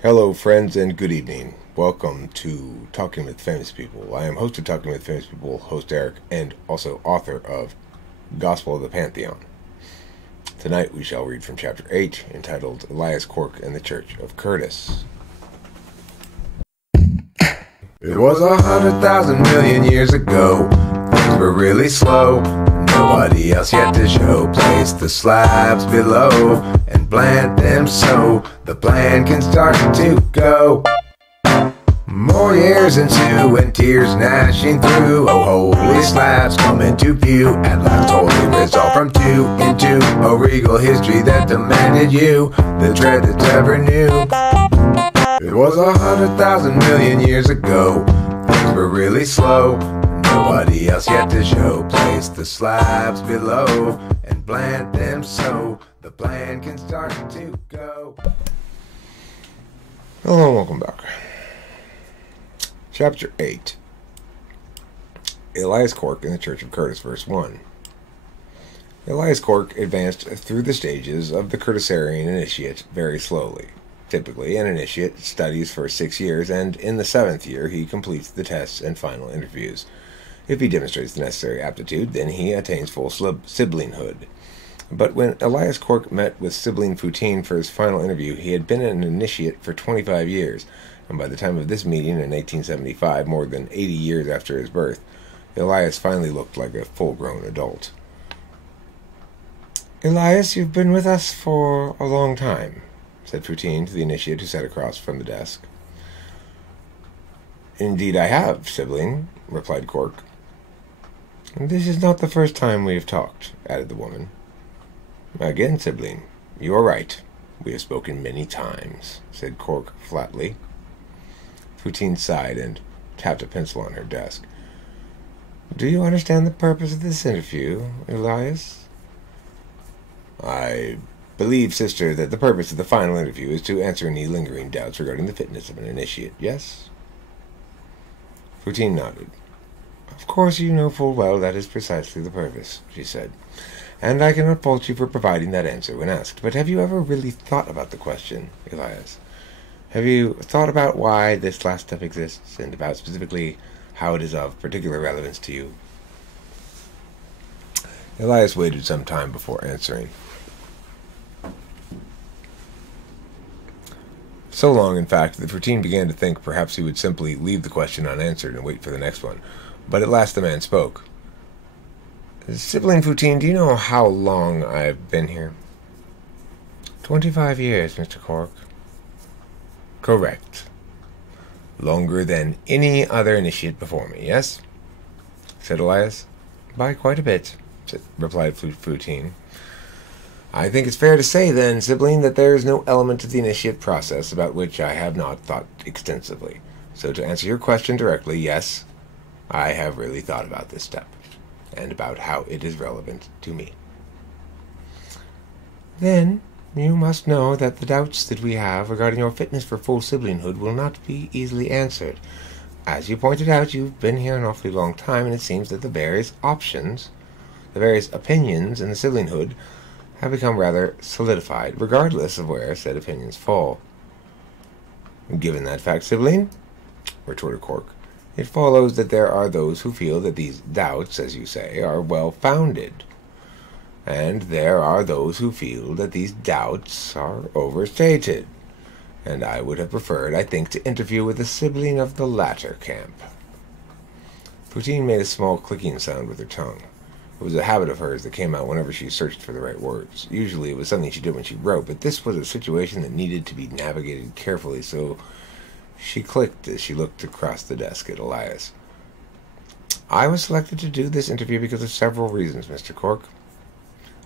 Hello, friends, and good evening. Welcome to Talking with Famous People. I am host of Talking with Famous People, host Eric, and also author of Gospel of the Pantheon. Tonight we shall read from chapter 8, entitled Elias Cork and the Church of Curtis. It was 100,000 million years ago. Things were really slow. Nobody else yet to show. Place the slabs below and plant them so the plan can start to go. More years ensue and tears gnashing through. Oh, holy slabs come into view. At last holy resolve from two into a regal history that demanded you the dread that ever knew. It was 100,000 million years ago. Things were really slow. Nobody else yet to show. Place the slabs below and plant them so the plan can start to go. Hello and welcome back. Chapter 8. Elias Cork and the Church of Curtis, verse 1. Elias Cork advanced through the stages of the Curtisarian initiate very slowly. Typically, an initiate studies for 6 years, and in the 7th year he completes the tests and final interviews. If he demonstrates the necessary aptitude, then he attains full siblinghood. But when Elias Cork met with sibling Foutine for his final interview, he had been an initiate for 25 years, and by the time of this meeting in 1875, more than 80 years after his birth, Elias finally looked like a full-grown adult. "Elias, you've been with us for a long time," said Foutine to the initiate who sat across from the desk. "Indeed I have, sibling," replied Cork. "This is not the first time we have talked," added the woman. "Again, sibling, you are right. We have spoken many times," said Cork flatly. Foutine sighed and tapped a pencil on her desk. "Do you understand the purpose of this interview, Elias?" "I believe, sister, that the purpose of the final interview is to answer any lingering doubts regarding the fitness of an initiate, yes?" Foutine nodded. "Of course you know full well that is precisely the purpose," she said, "and I cannot fault you for providing that answer when asked. But have you ever really thought about the question, Elias? Have you thought about why this last step exists, and about specifically how it is of particular relevance to you?" Elias waited some time before answering. So long, in fact, that Foutine began to think perhaps he would simply leave the question unanswered and wait for the next one. But at last the man spoke. "Sibling Foutine, do you know how long I've been here?" 25 years, Mr. Cork." "Correct. Longer than any other initiate before me, yes?" said Elias. "By quite a bit," replied Foutine. "I think it's fair to say, then, sibling, that there is no element of the initiate process about which I have not thought extensively. So to answer your question directly, yes, I have really thought about this step, and about how it is relevant to me." "Then you must know that the doubts that we have regarding your fitness for full siblinghood will not be easily answered. As you pointed out, you've been here an awfully long time, and it seems that the various opinions in the siblinghood have become rather solidified, regardless of where said opinions fall." "Given that fact, sibling," retorted Cork, "it follows that there are those who feel that these doubts, as you say, are well-founded, and there are those who feel that these doubts are overstated, and I would have preferred, I think, to interview with a sibling of the latter camp." Foutine made a small clicking sound with her tongue. It was a habit of hers that came out whenever she searched for the right words. Usually it was something she did when she wrote, but this was a situation that needed to be navigated carefully, so she clicked as she looked across the desk at Elias. "I was selected to do this interview because of several reasons, Mr. Cork.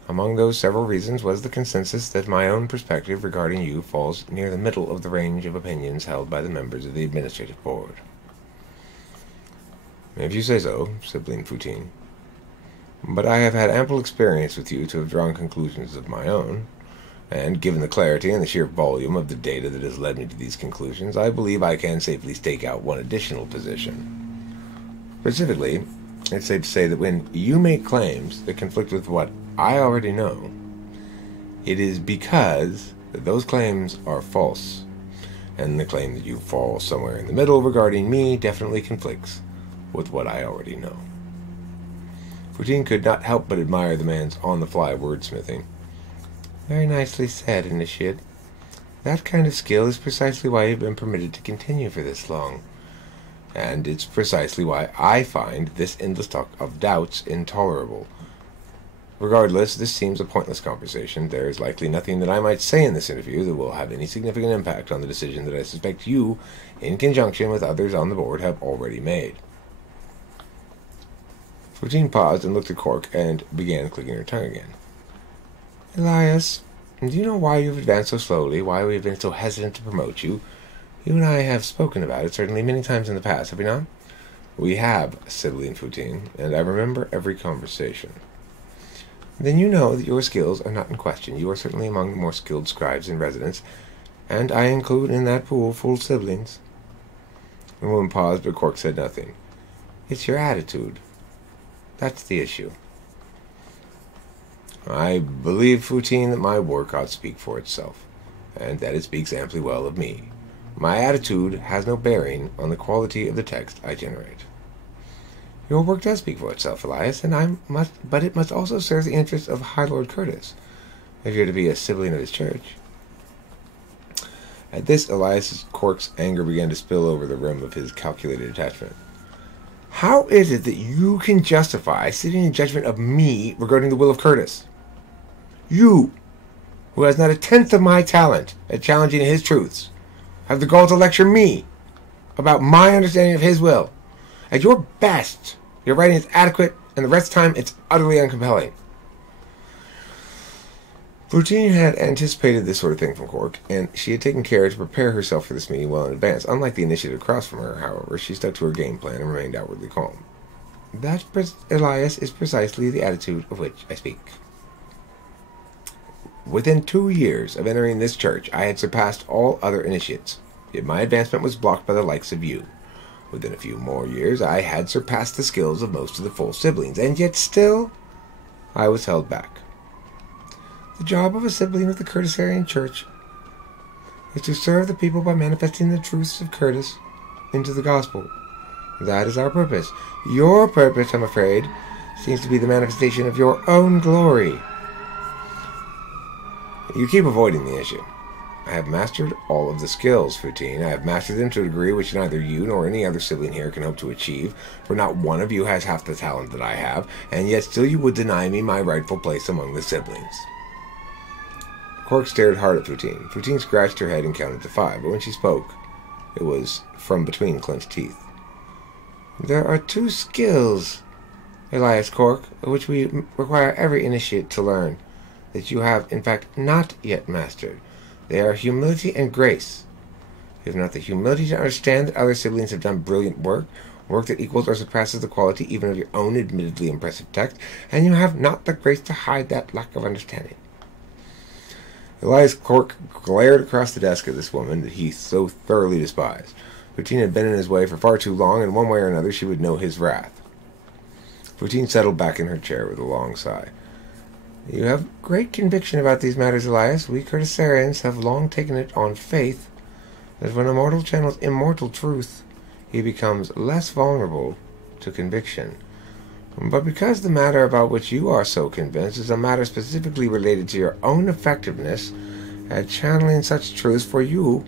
Among those several reasons was the consensus that my own perspective regarding you falls near the middle of the range of opinions held by the members of the Administrative Board." "If you say so, sibling Foutine. But I have had ample experience with you to have drawn conclusions of my own, and given the clarity and the sheer volume of the data that has led me to these conclusions, I believe I can safely stake out one additional position. Specifically, it's safe to say that when you make claims that conflict with what I already know, it is because those claims are false, and the claim that you fall somewhere in the middle regarding me definitely conflicts with what I already know. Fourteen could not help but admire the man's on-the-fly wordsmithing. Very nicely said, Initiate. That kind of skill is precisely why you've been permitted to continue for this long. And it's precisely why I find this endless talk of doubts intolerable. Regardless, this seems a pointless conversation. There is likely nothing that I might say in this interview that will have any significant impact on the decision that I suspect you, in conjunction with others on the board, have already made. 14 paused and looked at Cork and began clicking her tongue again. Elias, do you know why you've advanced so slowly, why we've been so hesitant to promote you? You and I have spoken about it, certainly many times in the past, have we not? We have, Sibylline Foutine, and I remember every conversation. Then you know that your skills are not in question. You are certainly among the more skilled scribes in residence, and I include in that pool full siblings. The woman paused, but Cork said nothing. It's your attitude. That's the issue. I believe, Foutine, that my work ought to speak for itself, and that it speaks amply well of me. My attitude has no bearing on the quality of the text I generate. Your work does speak for itself, Elias, but it must also serve the interests of High Lord Curtis, if you're to be a sibling of his church. At this, Elias Cork's anger began to spill over the rim of his calculated attachment. How is it that you can justify sitting in judgment of me regarding the will of Curtis? You, who has not a tenth of my talent at challenging his truths, have the gall to lecture me about my understanding of his will. At your best, your writing is adequate, and the rest of the time it's utterly uncompelling. Foutine had anticipated this sort of thing from Cork, and she had taken care to prepare herself for this meeting well in advance. Unlike the initiative across from her, however, she stuck to her game plan and remained outwardly calm. That, Elias, is precisely the attitude of which I speak. Within 2 years of entering this church, I had surpassed all other initiates, yet my advancement was blocked by the likes of you. Within a few more years, I had surpassed the skills of most of the full siblings, and yet still, I was held back. The job of a sibling of the Curtisarian Church is to serve the people by manifesting the truths of Curtis into the gospel. That is our purpose. Your purpose, I'm afraid, seems to be the manifestation of your own glory. You keep avoiding the issue. I have mastered all of the skills, Foutine. I have mastered them to a degree which neither you nor any other sibling here can hope to achieve, for not one of you has half the talent that I have, and yet still you would deny me my rightful place among the siblings. Cork stared hard at Foutine. Foutine scratched her head and counted to 5, but when she spoke, it was from between clenched teeth. There are 2 skills, Elias Cork, which we require every initiate to learn, that you have, in fact, not yet mastered. They are humility and grace. You have not the humility to understand that other siblings have done brilliant work that equals or surpasses the quality even of your own admittedly impressive text, and you have not the grace to hide that lack of understanding. Elias Cork glared across the desk at this woman that he so thoroughly despised. Foutine had been in his way for far too long, and one way or another she would know his wrath. Foutine settled back in her chair with a long sigh. You have great conviction about these matters, Elias. We Curtisarians have long taken it on faith that when a mortal channels immortal truth, he becomes less vulnerable to conviction. But because the matter about which you are so convinced is a matter specifically related to your own effectiveness at channeling such truths for you,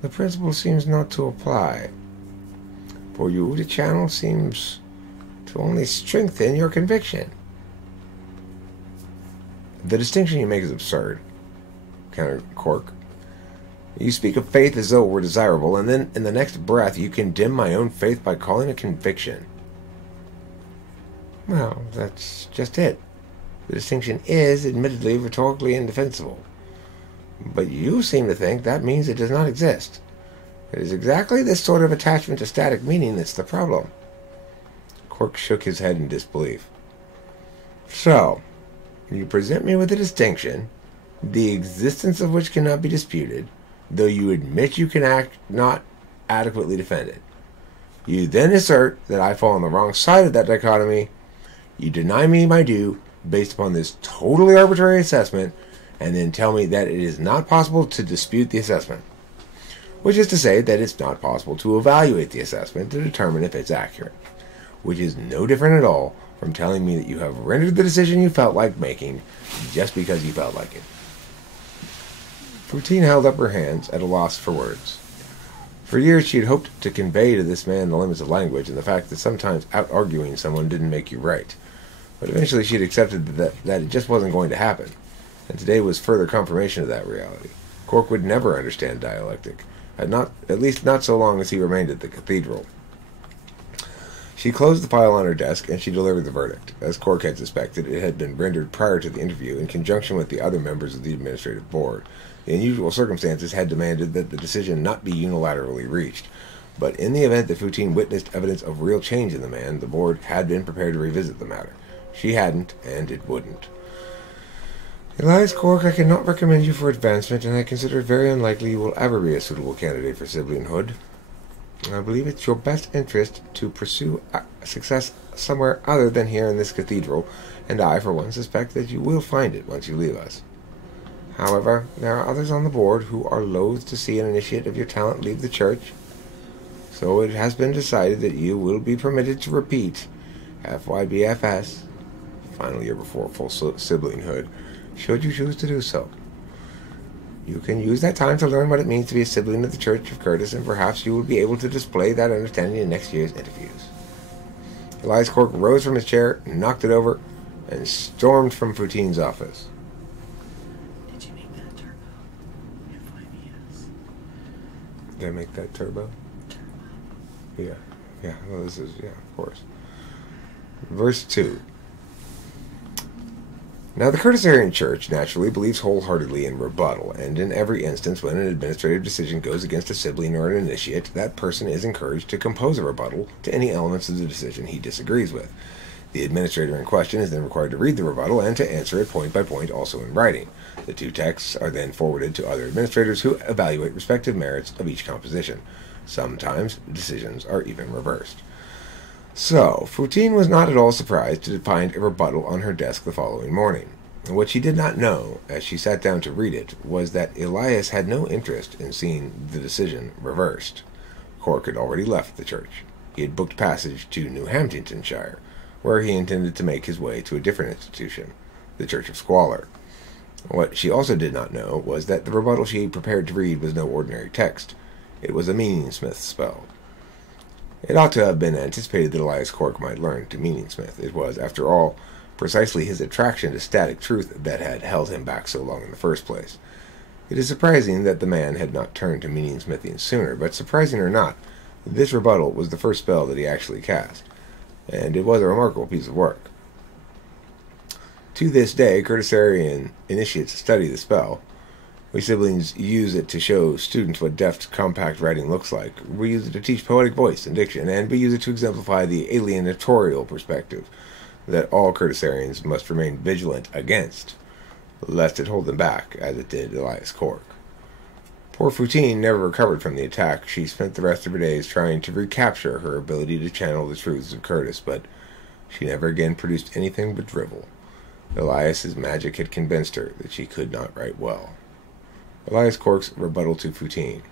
the principle seems not to apply. For you, the channel seems to only strengthen your conviction. The distinction you make is absurd, countered Cork. You speak of faith as though it were desirable, and then in the next breath you condemn my own faith by calling it conviction. Well, that's just it. The distinction is, admittedly, rhetorically indefensible. But you seem to think that means it does not exist. It is exactly this sort of attachment to static meaning that's the problem. Cork shook his head in disbelief. So, you present me with a distinction, the existence of which cannot be disputed, though you admit you can not adequately defend it. You then assert that I fall on the wrong side of that dichotomy. You deny me my due based upon this totally arbitrary assessment, and then tell me that it is not possible to dispute the assessment. which is to say that it's not possible to evaluate the assessment to determine if it's accurate, which is no different at all from telling me that you have rendered the decision you felt like making just because you felt like it. Poutine held up her hands at a loss for words. For years she had hoped to convey to this man the limits of language and the fact that sometimes out-arguing someone didn't make you right. But eventually she had accepted that it just wasn't going to happen, and today was further confirmation of that reality. Cork would never understand dialectic, at least not so long as he remained at the cathedral. She closed the file on her desk, and she delivered the verdict. As Cork had suspected, it had been rendered prior to the interview in conjunction with the other members of the administrative board. The unusual circumstances had demanded that the decision not be unilaterally reached. But in the event that Poutine witnessed evidence of real change in the man, the board had been prepared to revisit the matter. She hadn't, and it wouldn't. Elias Cork, I cannot recommend you for advancement, and I consider it very unlikely you will ever be a suitable candidate for siblinghood. I believe it's your best interest to pursue success somewhere other than here in this cathedral, and I, for one, suspect that you will find it once you leave us. However, there are others on the board who are loath to see an initiate of your talent leave the church, so it has been decided that you will be permitted to repeat FYBFS, final year before full siblinghood, should you choose to do so. You can use that time to learn what it means to be a sibling of the Church of Curtis, and perhaps you will be able to display that understanding in next year's interviews. Elias Cork rose from his chair, knocked it over, and stormed from Poutine's office. Did you make that turbo? FYBS. Did I make that turbo? Turbo. Yeah. Well, this is, of course. Verse 2. Now, the Curtisarian Church naturally believes wholeheartedly in rebuttal, and in every instance when an administrative decision goes against a sibling or an initiate, that person is encouraged to compose a rebuttal to any elements of the decision he disagrees with. The administrator in question is then required to read the rebuttal and to answer it point by point, also in writing. The two texts are then forwarded to other administrators who evaluate respective merits of each composition. Sometimes decisions are even reversed. So, Poutine was not at all surprised to find a rebuttal on her desk the following morning. What she did not know, as she sat down to read it, was that Elias had no interest in seeing the decision reversed. Cork had already left the church. He had booked passage to New Hamptonshire, where he intended to make his way to a different institution, the Church of Squalor. What she also did not know was that the rebuttal she had prepared to read was no ordinary text. It was a meaningsmith spell. It ought to have been anticipated that Elias Cork might learn to meaningsmith. It was, after all, precisely his attraction to static truth that had held him back so long in the first place. It is surprising that the man had not turned to meaningsmithing sooner, but surprising or not, this rebuttal was the first spell that he actually cast, and it was a remarkable piece of work. To this day, Curtisarian initiates study the spell. We siblings use it to show students what deft, compact writing looks like. We use it to teach poetic voice and diction, and we use it to exemplify the alienatorial perspective that all Curtisarians must remain vigilant against, lest it hold them back, as it did Elias Cork. Poor Poutine never recovered from the attack. She spent the rest of her days trying to recapture her ability to channel the truths of Curtis, but she never again produced anything but drivel. Elias's magic had convinced her that she could not write well. Elias Cork's rebuttal to Poutine.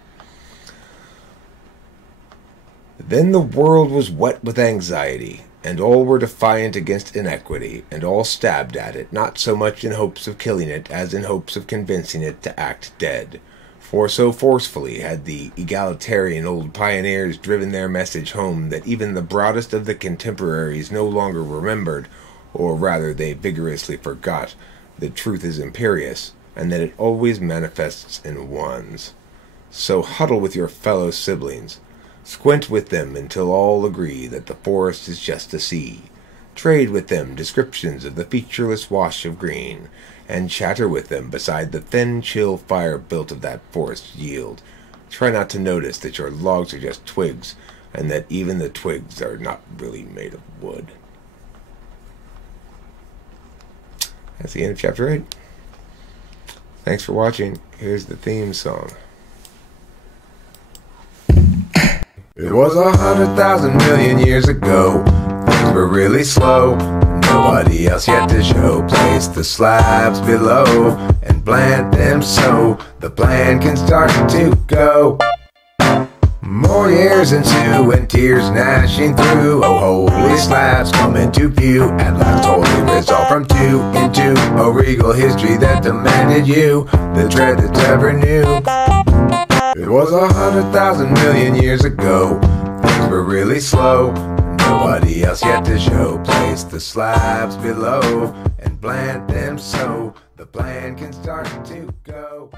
Then the world was wet with anxiety, and all were defiant against inequity, and all stabbed at it, not so much in hopes of killing it as in hopes of convincing it to act dead. For so forcefully had the egalitarian old pioneers driven their message home that even the broadest of the contemporaries no longer remembered, or rather they vigorously forgot, that truth is imperious, and that it always manifests in ones. So huddle with your fellow siblings. Squint with them until all agree that the forest is just a sea. Trade with them descriptions of the featureless wash of green, and chatter with them beside the thin, chill fire built of that forest yield. Try not to notice that your logs are just twigs, and that even the twigs are not really made of wood. That's the end of Chapter 8. Thanks for watching. Here's the theme song. It was 100,000 million years ago. Things were really slow. Nobody else yet to show. Place the slabs below and plant them so the plant can start to go. More years ensue and tears gnashing through. Oh, holy slabs coming to view. At last holy resolve from two into a regal history that demanded you. The dread that ever knew. It was 100,000 million years ago. Things were really slow. Nobody else yet to show. Place the slabs below and plant them so the plan can start to go.